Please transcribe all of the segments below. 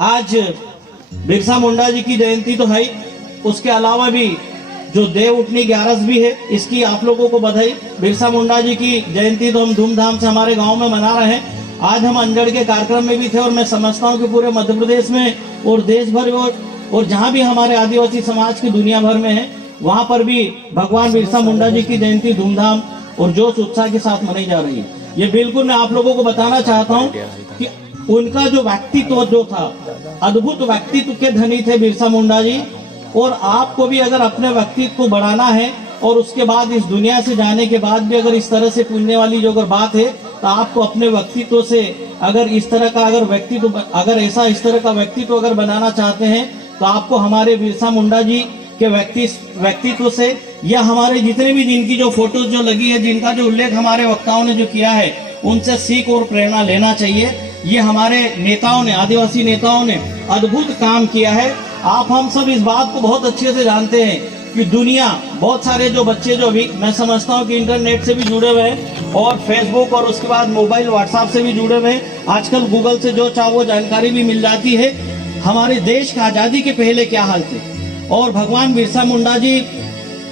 आज बिरसा मुंडा जी की जयंती तो है, उसके अलावा भी जो देव उठनी 11 भी है, इसकी आप लोगों को बधाई। बिरसा मुंडा जी की जयंती तो हम धूमधाम से हमारे गांव में मना रहे हैं। आज हम अंजड़ के कार्यक्रम में भी थे और मैं समझता हूं कि पूरे मध्य प्रदेश में और देश भर और जहां भी हमारे आदिवासी समाज की दुनिया भर में है, वहां पर भी भगवान बिरसा मुंडा जी की जयंती धूमधाम और जोश उत्साह के साथ मनाई जा रही है। ये बिल्कुल मैं आप लोगों को बताना चाहता हूँ कि उनका जो व्यक्तित्व जो था, अद्भुत व्यक्तित्व के धनी थे बिरसा मुंडा जी। और आपको भी अगर अपने व्यक्तित्व को बढ़ाना है और उसके बाद इस दुनिया से जाने के बाद भी अगर इस तरह से पूछने वाली जो अगर बात है, तो आपको अपने व्यक्तित्व से अगर इस तरह का अगर व्यक्तित्व अगर ऐसा इस तरह का व्यक्तित्व अगर बनाना चाहते हैं, तो आपको हमारे बिरसा मुंडा जी के व्यक्तित्व से या हमारे जितने भी जिनकी जो फोटोज जो लगी है, जिनका जो उल्लेख हमारे वक्ताओं ने जो किया है, उनसे सीख और प्रेरणा लेना चाहिए। ये हमारे नेताओं ने, आदिवासी नेताओं ने अद्भुत काम किया है। आप हम सब इस बात को बहुत अच्छे से जानते हैं कि दुनिया, बहुत सारे जो बच्चे जो अभी मैं समझता हूँ कि इंटरनेट से भी जुड़े हुए हैं और फेसबुक और उसके बाद मोबाइल व्हाट्सएप से भी जुड़े हुए हैं। आजकल गूगल से जो चाहो वो जानकारी भी मिल जाती है। हमारे देश की आजादी के पहले क्या हाल थे, और भगवान बिरसा मुंडा जी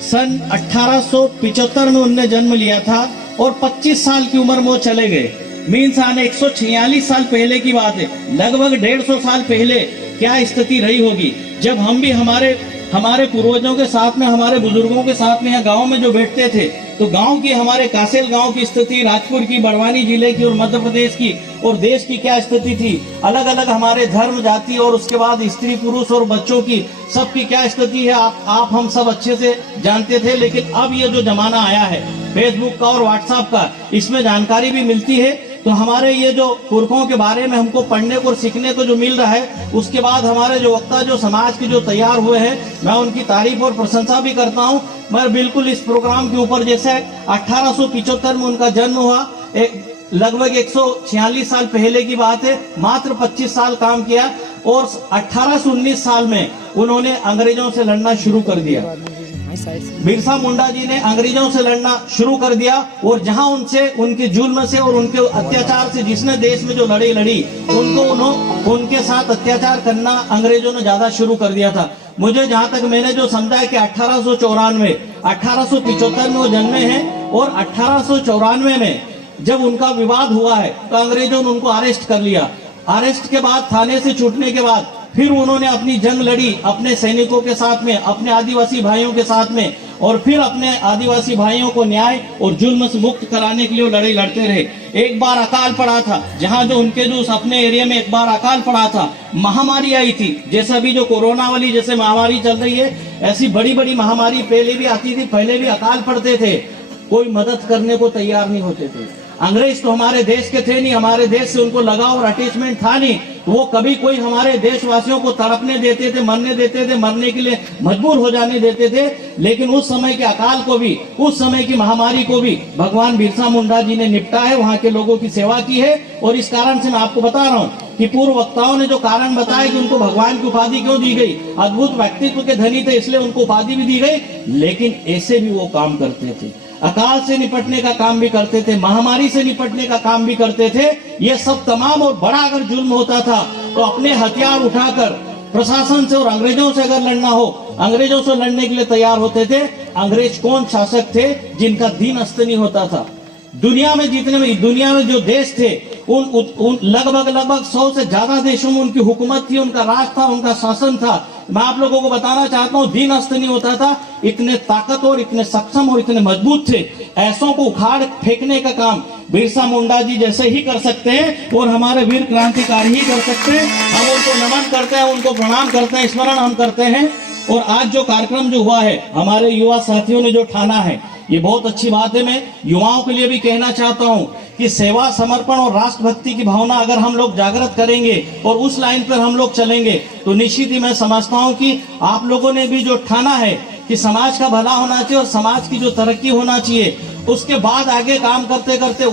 सन 1875 में उनने जन्म लिया था और 25 साल की उम्र में वो चले गए। मीन्स आने 146 साल पहले की बात है। लगभग 150 साल पहले क्या स्थिति रही होगी जब हम भी हमारे पूर्वजों के साथ में, हमारे बुजुर्गों के साथ में यहाँ गांव में जो बैठते थे, तो गांव की, हमारे कासेल गांव की स्थिति, राजपुर की, बड़वानी जिले की और मध्य प्रदेश की और देश की क्या स्थिति थी, अलग अलग हमारे धर्म, जाति और उसके बाद स्त्री पुरुष और बच्चों की सबकी क्या स्थिति है, आप हम सब अच्छे से जानते थे। लेकिन अब ये जो जमाना आया है फेसबुक का और व्हाट्सएप का, इसमें जानकारी भी मिलती है। तो हमारे ये जो पुरखों के बारे में हमको पढ़ने को और सीखने को जो मिल रहा है, उसके बाद हमारे जो वक्ता जो समाज के जो तैयार हुए हैं, मैं उनकी तारीफ और प्रशंसा भी करता हूं। मैं बिल्कुल इस प्रोग्राम के ऊपर, जैसे 1875 में उनका जन्म हुआ, लगभग 146 साल पहले की बात है, मात्र 25 साल काम किया और 1819 साल में उन्होंने अंग्रेजों से लड़ना शुरू कर दिया। बिरसा मुंडा जी ने अंग्रेजों से लड़ना शुरू कर दिया और जहां उनसे, उनके जुल्म से और उनके अत्याचार से जिसने देश में जो लड़ी उनके साथ अत्याचार करना अंग्रेजों ने ज्यादा शुरू कर दिया था। मुझे जहां तक मैंने जो समझा है कि 1875 में वो जन्मे हैं और 1894 में जब उनका विवाद हुआ है तो अंग्रेजों ने उनको अरेस्ट कर लिया। अरेस्ट के बाद, थाने से छूटने के बाद फिर उन्होंने अपनी जंग लड़ी अपने सैनिकों के साथ में, अपने आदिवासी भाइयों के साथ में, और फिर अपने आदिवासी भाइयों को न्याय और जुल्म से मुक्त कराने के लिए लड़ाई लड़ते रहे। एक बार अकाल पड़ा था, जहां जो उनके जो अपने एरिया में एक बार अकाल पड़ा था, महामारी आई थी, जैसे अभी जो कोरोना वाली जैसे महामारी चल रही है, ऐसी बड़ी बड़ी महामारी पहले भी आती थी, पहले भी अकाल पड़ते थे, कोई मदद करने को तैयार नहीं होते थे। अंग्रेज तो हमारे देश के थे नहीं, हमारे देश से उनको लगाव और अटैचमेंट था नहीं, वो कभी कोई हमारे देशवासियों को तड़पने देते थे, मरने देते थे, मरने के लिए मजबूर हो जाने देते थे। लेकिन उस समय के अकाल को भी, उस समय की महामारी को भी भगवान बिरसा मुंडा जी ने निपटा है, वहां के लोगों की सेवा की है। और इस कारण से मैं आपको बता रहा हूँ कि पूर्व वक्ताओं ने जो कारण बताया कि उनको भगवान की उपाधि क्यों दी गई, अद्भुत व्यक्तित्व के धनी थे इसलिए उनको उपाधि भी दी गई, लेकिन ऐसे भी वो काम करते थे, अकाल से निपटने का काम भी करते थे, महामारी से निपटने का काम भी करते थे। ये सब तमाम और बड़ा अगर जुल्म होता था तो अपने हथियार उठाकर प्रशासन से और अंग्रेजों से अगर लड़ना हो, अंग्रेजों से लड़ने के लिए तैयार होते थे। अंग्रेज कौन शासक थे जिनका दीन अस्त नहीं होता था? दुनिया में जो देश थे, उन लगभग 100 से ज्यादा देशों में उनकी हुकूमत थी, उनका राज था, उनका शासन था। मैं आप लोगों को बताना चाहता हूँ, दीन अस्त नहीं होता था। इतने ताकतवर, इतने सक्षम और इतने मजबूत थे, ऐसों को उखाड़ फेंकने का काम बिरसा मुंडा जी जैसे ही कर सकते हैं और हमारे वीर क्रांतिकारी ही कर सकते हैं। हम उनको नमन करते हैं, उनको प्रणाम करते हैं, स्मरण हम करते हैं। और आज जो कार्यक्रम जो हुआ है, हमारे युवा साथियों ने जो ठाना है, ये बहुत अच्छी बात है। मैं युवाओं के लिए भी कहना चाहता हूँ कि सेवा, समर्पण और राष्ट्रभक्ति की भावना अगर हम लोग जागृत करेंगे और उस लाइन पर हम लोग चलेंगे, तो निश्चित ही मैं समझता हूँ कि आप लोगों ने भी जो ठाना है कि समाज का भला होना चाहिए और समाज की जो तरक्की होना चाहिए, उसके बाद आगे काम करते करते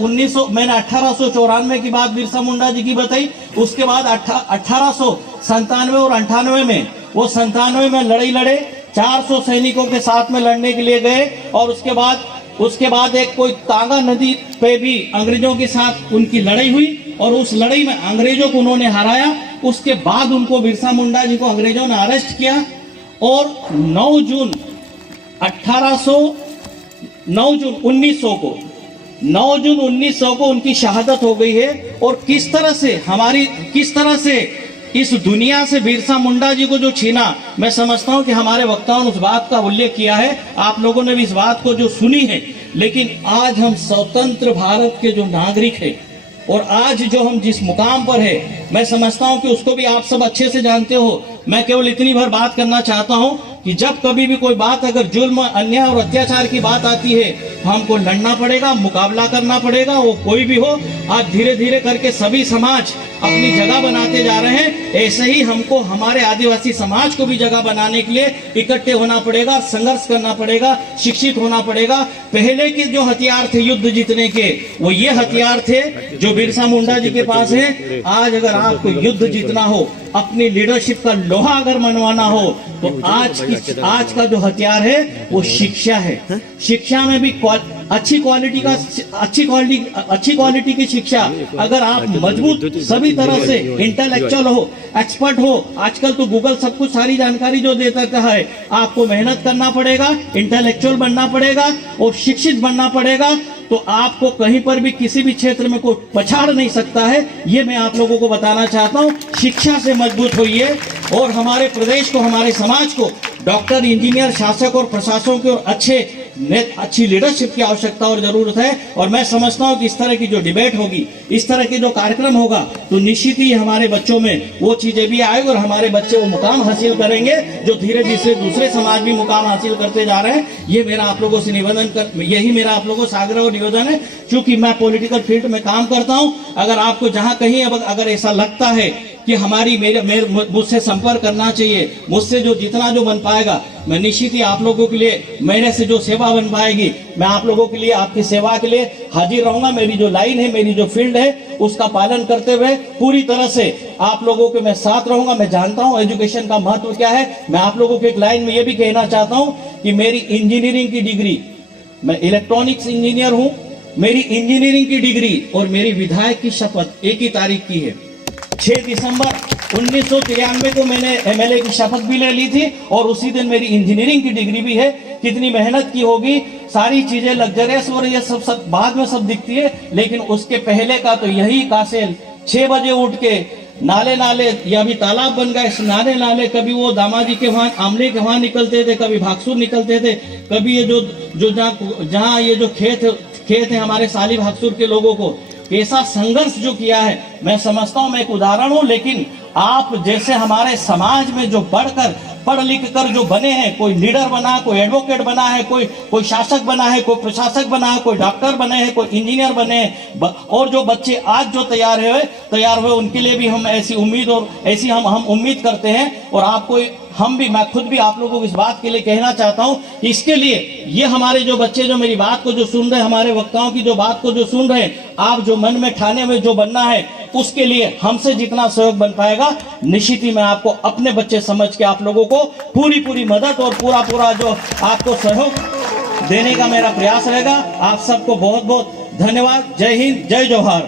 मैंने 1894 की बात बिरसा मुंडा जी की बताई। उसके बाद 1897 और 98 में, वो 97 में लड़ाई लड़े, 400 सैनिकों के साथ में लड़ने के लिए गए। और उसके बाद एक कोई तांगा नदी पे भी अंग्रेजों के साथ उनकी लड़ाई हुई और उस लड़ाई में अंग्रेजों को उन्होंने हराया उसके बाद उनको बिरसा मुंडा जी को अंग्रेजों ने अरेस्ट किया और 9 जून 1900 को उनकी शहादत हो गई है। और किस तरह से इस दुनिया से बिरसा मुंडा जी को जो छीना, मैं समझता हूं कि हमारे वक्ताओं ने उस बात का उल्लेख किया है, आप लोगों ने भी इस बात को जो सुनी है। लेकिन आज हम स्वतंत्र भारत के जो नागरिक हैं और आज जो हम जिस मुकाम पर है, मैं समझता हूं कि उसको भी आप सब अच्छे से जानते हो। मैं केवल इतनी भर बात करना चाहता हूं कि जब कभी भी कोई बात अगर जुल्म, अन्याय और अत्याचार की बात आती है, हमको लड़ना पड़ेगा, मुकाबला करना पड़ेगा, वो कोई भी हो। आज धीरे धीरे करके सभी समाज अपनी जगह बनाते जा रहे हैं। ऐसे ही हमको हमारे आदिवासी समाज को भी जगह बनाने के लिए इकट्ठे होना पड़ेगा, संघर्ष करना पड़ेगा, शिक्षित होना पड़ेगा। पहले के जो हथियार थे युद्ध जीतने के, वो ये हथियार थे जो बिरसा मुंडा जी के पास है। आज अगर आपको युद्ध जीतना हो, अपनी लीडरशिप का लोहा अगर मनवाना हो, तो आज का जो हथियार है वो शिक्षा है। शिक्षा में भी अच्छी क्वालिटी की शिक्षा, अगर आप मजबूत सभी तरह से इंटेलेक्चुअल हो, एक्सपर्ट हो, आजकल तो गूगल सब कुछ सारी जानकारी जो देता है, आपको मेहनत करना पड़ेगा, इंटेलेक्चुअल बनना पड़ेगा और शिक्षित बनना पड़ेगा, तो आपको कहीं पर भी किसी भी क्षेत्र में कोई पछाड़ नहीं सकता है। ये मैं आप लोगों को बताना चाहता हूँ। शिक्षा से मजबूत होइए और हमारे प्रदेश को, हमारे समाज को डॉक्टर, इंजीनियर, शासक और प्रशासकों की और अच्छी लीडरशिप की आवश्यकता और जरूरत है। और मैं समझता हूं कि इस तरह की जो डिबेट होगी, इस तरह के जो कार्यक्रम होगा, तो निश्चित ही हमारे बच्चों में वो चीजें भी आएगी और हमारे बच्चे वो मुकाम हासिल करेंगे जो धीरे धीरे दूसरे समाज भी मुकाम हासिल करते जा रहे हैं। ये मेरा आप लोगों से यही मेरा आप लोगों से आग्रह और निवेदन है। क्योंकि मैं पॉलिटिकल फील्ड में काम करता हूं, अगर आपको जहां कहीं अगर ऐसा लगता है कि मुझसे संपर्क करना चाहिए, मुझसे जो जितना जो बन पाएगा, मैं निश्चित ही आप लोगों के लिए, मेरे से जो सेवा बन पाएगी, मैं आप लोगों के लिए, आपकी सेवा के लिए हाजिर रहूंगा। मेरी जो लाइन है, मेरी जो फील्ड है, उसका पालन करते हुए पूरी तरह से आप लोगों के मैं साथ रहूंगा। मैं जानता हूं एजुकेशन का महत्व क्या है। मैं आप लोगों को एक लाइन में ये भी कहना चाहता हूं कि मेरी इंजीनियरिंग की डिग्री, मैं इलेक्ट्रॉनिक्स इंजीनियर हूं, मेरी इंजीनियरिंग की डिग्री और मेरी विधायक की शपथ एक ही तारीख की है। 6 दिसंबर 1993 को मैंने एमएलए की शपथ भी ले ली थी और उसी दिन मेरी इंजीनियरिंग की डिग्री भी है। कितनी मेहनत की होगी, सारी चीजें लग्जरियस और ये सब बाद में सब दिखती है, लेकिन उसके पहले का तो यही कासेल 6 बजे उठ के नाले या भी तालाब बन गए, नाले कभी वो दामाजी के वहां, आमले के वहां निकलते थे, कभी भागसुर निकलते थे, कभी ये जो जहाँ ये जो खेत है हमारे साली भागसुर के लोगों को, ऐसा संघर्ष जो किया है, मैं समझता हूं मैं एक उदाहरण हूं। लेकिन आप जैसे हमारे समाज में जो बढ़कर पढ़ लिख कर जो बने हैं, कोई लीडर बना, कोई एडवोकेट बना है, कोई शासक बना है, कोई प्रशासक बना है, कोई डॉक्टर बने हैं, कोई इंजीनियर बने हैं, और जो बच्चे आज जो तैयार हुए उनके लिए भी हम ऐसी उम्मीद और ऐसी हम उम्मीद करते हैं। और आपको मैं खुद भी आप लोगों को इस बात के लिए कहना चाहता हूं कि इसके लिए ये हमारे जो बच्चे जो मेरी बात को जो सुन रहे हैं, हमारे वक्ताओं की जो बात को जो सुन रहे हैं, आप जो मन में ठाने में जो बनना है, उसके लिए हमसे जितना सहयोग बन पाएगा, निश्चित ही मैं आपको अपने बच्चे समझ के आप लोगों को पूरी मदद और पूरा जो आपको सहयोग देने का मेरा प्रयास रहेगा। आप सबको बहुत बहुत धन्यवाद। जय हिंद, जय जौहर।